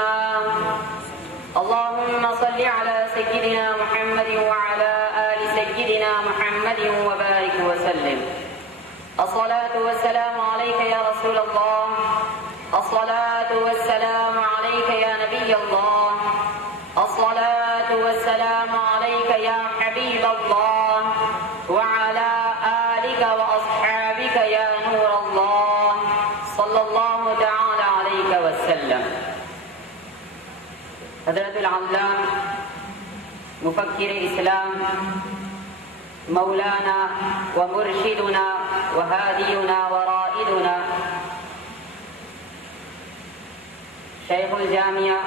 تسليما اللهم صل على سيدنا محمد وعلى آل سيدنا محمد وبارك وسلم. الصلاة والسلام عليك يا رسول الله، الصلاة والسلام عليك يا نبي الله، الصلاة والسلام عليك يا حبيب الله، وعلى آلك وأصحابك يا نور الله، صلى الله تعالى عليك وسلم. حضرت العلام مفکر اسلام مولانا ومرشدنا وهادينا ورائدنا شیخ الجامعہ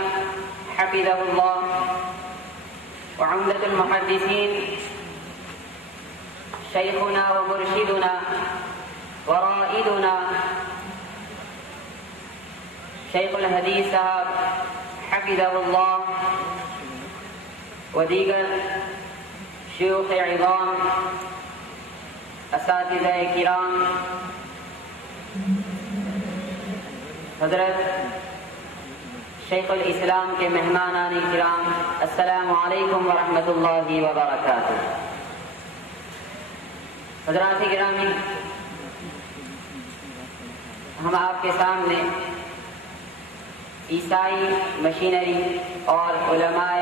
حفظه الله وعمدة المحدثين شيخنا ومرشدنا ورائدنا شیخ الحدیث صاحب حفظه الله ودیگر شیوخ عظام اساتذہ کرام، حضرت شیخ الاسلام کے مہمانان کرام، السلام علیکم ورحمۃ اللہ وبرکاتہ. حضرات گرامی، ہم آپ کے سامنے عیسائی مشینری اور علماء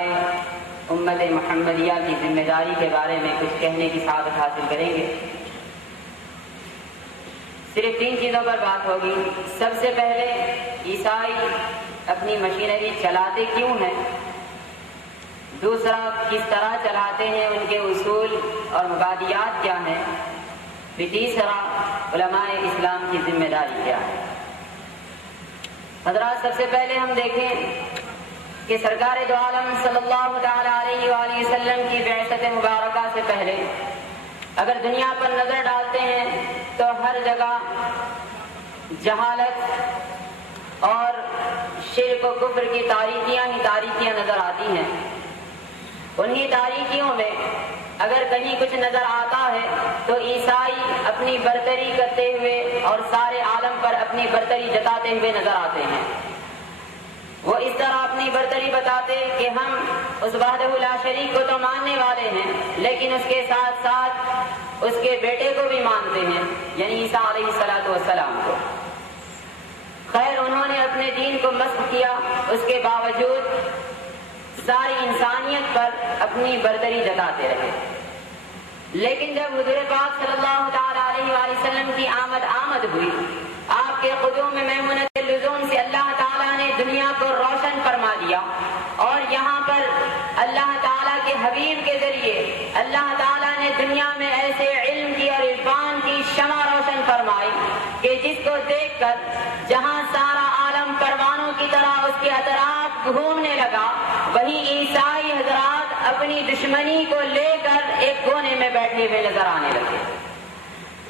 امت محمدیہ کی ذمہ داری کے بارے میں کچھ کہنے کی سعادت حاصل کریں گے. صرف 3 چیزوں پر بات ہوگی. سب سے پہلے عیسائی اپنی مشینری چلاتے کیوں ہیں، دوسرا کس طرح چلاتے ہیں، ان کے اصول اور مبادیات کیا ہیں، پھر تیسرا علماء اسلام کی ذمہ داری کیا ہے. حضرات، سب سے پہلے ہم دیکھیں کہ سرکار دو عالم صلی اللہ تعالی علیہ وآلہ وسلم کی بعثت مبارکہ سے پہلے اگر دنیا پر نظر ڈالتے ہیں تو ہر جگہ جہالت اور شرک و کفر کی تاریکیاں ہی تاریکیاں نظر آتی ہیں. انہی تاریکیوں میں اگر کہیں کچھ نظر آتا ہے تو عیسائی اپنی برتری کرتے ہوئے اور سارے عالم پر اپنی برتری جتاتے ہوئے نظر آتے ہیں. وہ اس طرح اپنی برتری بتاتے کہ ہم اس وحدہ لا شریک کو تو ماننے والے ہیں، لیکن اس کے ساتھ ساتھ اس کے بیٹے کو بھی مانتے ہیں، یعنی عیسیٰ علیہ السلام کو. خیر، انہوں نے اپنے دین کو مسخ کیا، اس کے باوجود ساری انسانیت پر اپنی برتری جتاتے رہے. لیکن جب حضور پاک صلی اللہ تعالی علیہ وآلہ وسلم کی آمد ہوئی، آپ کے قدوم میمونۃ اللزوم سے اللہ تعالیٰ نے دنیا کو روشن فرما دیا، اور یہاں پر اللہ تعالیٰ کے حبیب کے ذریعے اللہ تعالیٰ نے دنیا میں ایسے علم کی اور عرفان کی شمع روشن فرمائی کہ جس کو دیکھ کر جہاں سارا عالم پروانوں کی طرح اس کے اطراف گھومنے لگا، وہیں عیسائی حضرات اپنی دشمنی کو لے کر ایک کونے میں بیٹھے ہوئے نظر آنے لگے.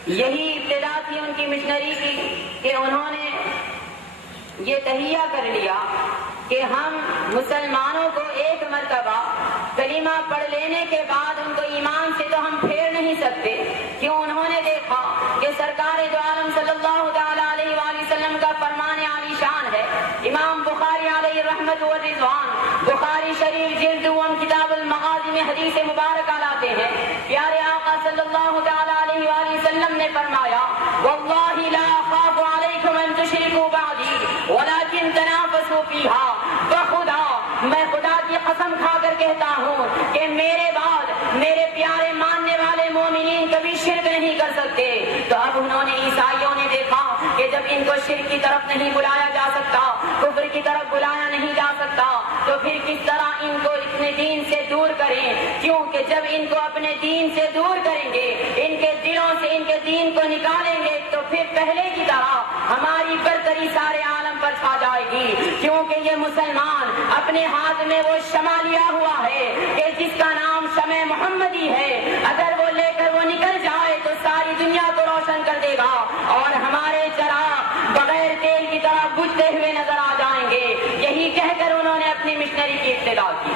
یہی ابتدا تھی ان کی مشنری کی کہ انہوں نے یہ تہیہ کر لیا کہ ہم مسلمانوں کو ایک مرتبہ کلمہ پڑھ لینے کے بعد ان کو ایمان سے تو ہم پھیر نہیں سکتے. کیوں؟ انہوں نے دیکھا کہ سرکار دو عالم صلی اللہ تعالی علیہ وآلہ وسلم کا فرمان عالی شان ہے. امام بخاری علیہ رحمت و رضوان بخاری شریف جلد دوم کتاب المغازی میں حدیث مبارکہ لاتے ہیں. پیارے آقا صلی اللہ تعالی علیہ وآلہ وسلم نے فرمایا، واللہ لا اخاف علیکم ان تشرکوا بعدی ولکن تنافسوا فیہا. بخدا، میں خدا کی قسم کھا کر کہتا ہوں کہ میرے بعد میرے پیارے ماننے والے مومنین کبھی شرک نہیں کر سکتے. تو اب انہوں نے عیسائیوں نے دیکھا کہ جب ان کو شرک کی طرف نہیں بلایا جا سکتا، کفر کی طرف بلایا نہیں جا سکتا، تو پھر کس طرح ان کو اپنے دین سے دور کریں. کیونکہ جب ان کو اپنے دین سے دور کریں گے، ان کے دلوں سے ان کے دین کو نکالیں گے، تو پھر پہلے کی طرح ہماری برتری سارے عالم پر چھا جائے گی. کیونکہ یہ مسلمان اپنے ہاتھ میں وہ شمع لیا ہوا ہے کہ جس کا نام شمع محمدی ہے. اگر وہ لے کر وہ نکل جائے تو ساری دنیا کو روشن کر دے گا، اور ہمارے چراغ بغیر تیل کی طرح بجھتے ہوئے نظر آ جائیں گے. یہی کہہ کر انہوں نے اپنی مشنری کی ابتدا کی.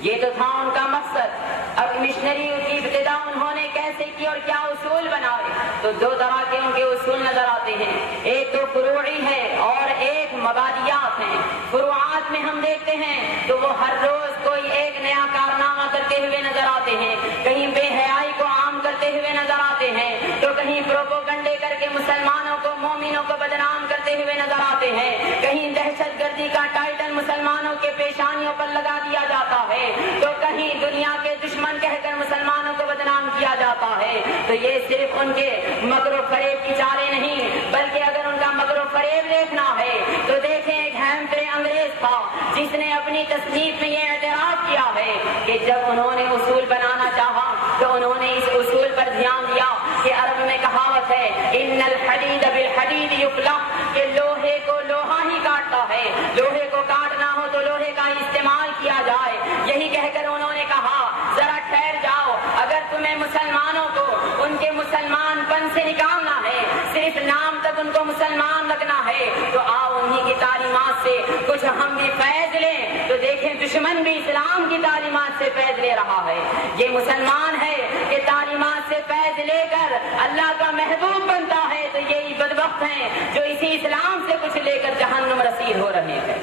یہ تو تھا ان کا مقصد. اب مشنری کی ابتدا انہوں نے کیسے کی اور کیا اصول بنائے؟ تو 2 طرح کے ان کے اصول نظر آتے ہیں. ایک تو فروعی ہے اور ایک مبادیات ہیں. فروعات حالات میں ہم دیکھتے ہیں تو وہ ہر روز کوئی ایک نیا کارنامہ کرتے ہوئے نظر آتے ہیں، کہیں بے حیائی کو عام کرتے ہوئے نظر آتے ہیں، تو کہیں پروپوگنڈے کر کے مسلمانوں کو مومنوں کو بدنام کرتے ہوئے نظر آتے ہیں، کہیں دہشت گردی کا ٹائٹل مسلمانوں کے پیشانیوں پر لگا دیا جاتا ہے، تو کہیں دنیا کے دشمن کہہ کر مسلمانوں کو بدنام کیا جاتا ہے۔ تو یہ صرف ان کے مکر و فریب کی چالیں نہیں، بلکہ اگر ان کا مکر و فریب دیکھنا ہے تو دیکھیں ایک ہیمپرے انگریز تھا جس نے اپنی تصنیف میں یہ اعتراف کیا ہے کہ جب انہوں نے اصول بنانا چاہا تو انہوں نے اس اصول پر دھیان دیا کہ عرب میں کہاوت ہے ان الحدید بالحدید یفلح، کہ لوہے کو لوہا ہی کاٹتا ہے، لوہے کو کاٹنا ہو تو لوہے کا استعمال کیا جائے۔ یہی کہہ کر انہوں نے کہا ذرا ٹھہر جاؤ، اگر تمہیں مسلمانوں کو ان کے مسلمان پن سے نکالنا ہے، صرف نام تک ان کو مسلمان رکھنا ہے، تو آؤ انہی کی تعلیمات سے کچھ ہم بھی فیض لیں۔ تو دیکھیں دشمن بھی اسلام کی تعلیمات سے فیض لے رہا ہے۔ یہ مسلمان ہے کہ تعلیمات سے فیض لے کر اللہ کا محبوب بنتا ہے، تو یہی بدبخت ہیں جو اسی اسلام سے کچھ لے کر جہنم رسید ہو رہے ہیں۔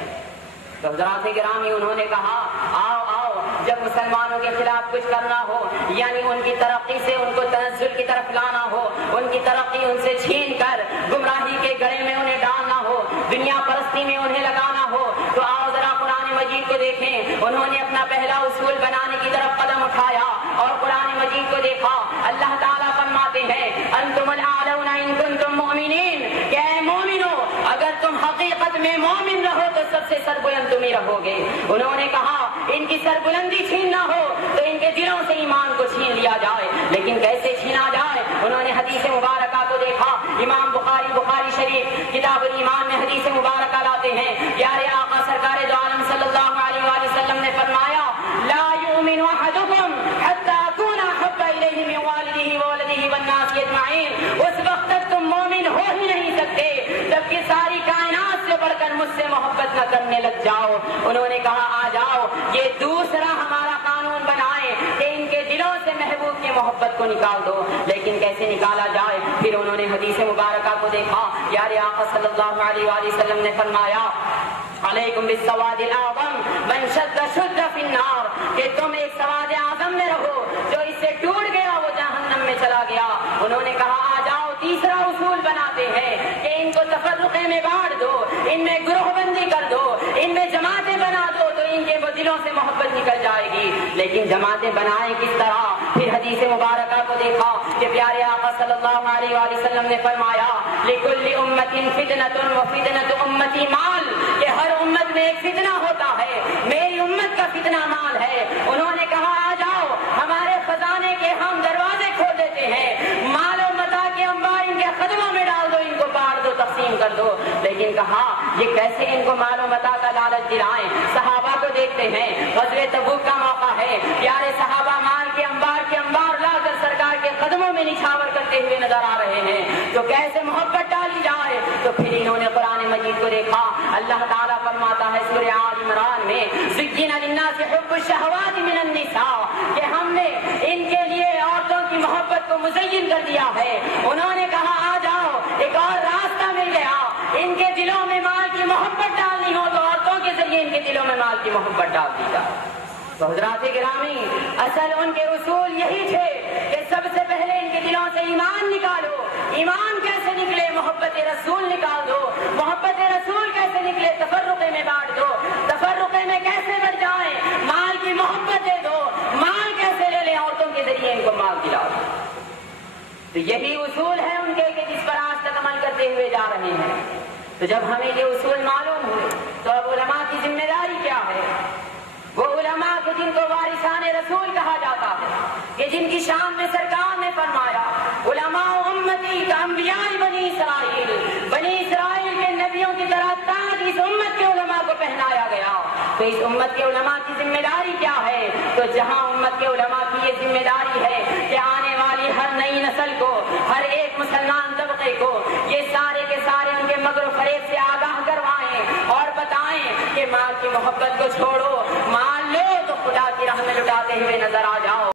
تو حضرات گرامی انہوں نے کہا آؤ جب مسلمانوں کے خلاف کچھ کرنا ہو، یعنی ان کی ترقی سے ان کو تنزل کی طرف لانا ہو، ان کی ترقی ان سے چھین کر گمراہی کے گڑھے میں انہیں ڈالنا ہو، دنیا پرستی میں انہیں لگانا ہو، تو آؤ ذرا قرآن مجید کو دیکھیں۔ انہوں نے اپنا پہلا اصول بنانے کی طرف قدم اٹھایا اور قرآن مجید کو دیکھا۔ اللہ تعالیٰ فرماتے ہیں انتم الاعلون ان کنتم مؤمنین، کہ اے مومنو اگر تم حقیقت میں مومن رہو تو سب سے سربلند تم ہی رہو گے۔ انہوں نے کہا ان کی سربلندی چھیننا ہو تو ان کے دلوں سے ایمان کو چھین لیا جائے، لیکن کیسے چھینا جائے؟ انہوں نے حدیث مبارکہ کو دیکھا۔ امام بخاری شریف کتاب الایمان میں حدیث مبارکہ لاتے ہیں، پیارے آقا سرکار دو عالم صلی اللہ علیہ وآلہ وسلم نے فرمایا لا یؤمن احدکم حتی اکون احب الیہ من والدہ وولدہ والناس اجمعین، اس وقت تک تم مومن ہو ہی نہیں سکتے جب کہ ساری کائنات سے بڑھ کر مجھ سے محبت نہ کرنے لگ جاؤ۔ انہوں نے کہا آ جاؤ یہ دوسرا ہمارا قانون بنائے کہ ان کے دلوں سے محبوب کی محبت کو نکال دو، لیکن کیسے نکالا جائے؟ پھر انہوں نے حدیث مبارکہ کو دیکھا، پیارے آقا صلی اللہ علیہ وآلہ وسلم نے فرمایا علیکم بالسواد الاعظم من شد شد فی النار، کہ تم ایک سواد اعظم میں رہو، جو اس سے ٹوٹ گیا وہ جہنم میں چلا گیا۔ انہوں نے کہا آ جاؤ تیسرا اصول بناتے ہیں کہ ان کو تفرقے میں بانٹ دو، ان میں گروہ بندی کر دو، ان میں جماعتیں بنا دو، تو ان کے دلوں سے محبت نکل جائے گی۔ لیکن جماعتیں بنائیں کس طرح؟ پھر حدیث مبارکہ کو دیکھا کہ پیارے آقا صلی اللہ علیہ وآلہ وسلم نے فرمایا لِكُلِّ أُمَّةٍ فِتْنَةٌ وَفِتْنَةُ أُمَّتِي مال، کہ ہر امت میں ایک فتنہ ہوتا ہے، میری امت کا فتنہ مال ہے۔ انہوں نے کہا آ جاؤ ہمارے خزانے کے ہم دروازے کھول دیتے ہیں، مال و متاع کے انبار ان کے قدموں میں ڈال دو، ان کو بانٹ دو، تقسیم کر دو۔ لیکن کہا یہ کیسے ان کو مال و متاع کا لالچ دلائیں؟ صحابہ کو دیکھتے ہیں، غزوہ تبوک کا موقع ہے، پیارے صحابہ مال کے انبار لا کر سرکار کے قدموں میں نچھاور کرتے ہوئے نظر آ رہے ہیں، تو کیسے محبت ڈالی جائے؟ تو پھر انہوں نے قرآن مجید کو دیکھا۔ اللہ تعالیٰ فرماتا ہے سورہ آل عمران میں زُيِّنَ لِلنَّاسِ حُبُّ الشَّهَوَاتِ مِنَ النِّسَاءِ، کہ ہم نے ان کے لیے عورتوں کی محبت کو مزین کر دیا ہے۔ انہوں نے کہا آ جاؤ ایک اور راستہ مل گیا، ان کے دلوں میں مال کی محبت ڈالنی ہو تو عورتوں کے ذریعے ان کے دلوں میں مال کی محبت ڈال دی جائے۔ تو حضرات گرامی اصل ان کے اصول یہی تھے کہ سب سے پہلے ان کے دلوں سے ایمان نکالو۔ ایمان کیسے نکلے؟ محبت رسول نکال دو۔ محبت رسول کیسے نکلے؟ تفرقے میں بانٹ دو۔ تفرقے میں کیسے بڑھ جائیں؟ مال کی محبت دے دو۔ مال کیسے لے لیں؟ عورتوں کے ذریعے ان کو مال دلا دو۔ تو یہی اصول ہے ان کے کہ جس پر آج تک عمل کرتے ہوئے جا رہے ہیں۔ تو جب ہمیں یہ اصول معلوم ہوئے تو اب علماء کی ذمہ داری کیا ہے؟ وہ علماء کے جن کو وارثان رسول کہا جاتا ہے، کہ جن کی شان میں سرکار نے فرمایا علماء امتی کا انبیاء بنی اسرائیل کے نبیوں کی طرح تاج اس امت کے علماء کو پہنایا گیا۔ تو اس امت کے علماء کی ذمہ داری کیا ہے؟ تو جہاں امت کے علماء کی یہ ذمہ داری ہے کہ آنے والی ہر نئی نسل کو، ہر ایک مسلمان طبقے کو یہ سارے کے سارے ان کے مکر و فریب سے آگاہ کروائیں اور بتائیں کہ مال کی محبت کو چھوڑو، مال لو تو خدا کی راہ میں لٹاتے ہوئے نظر آ جاؤ۔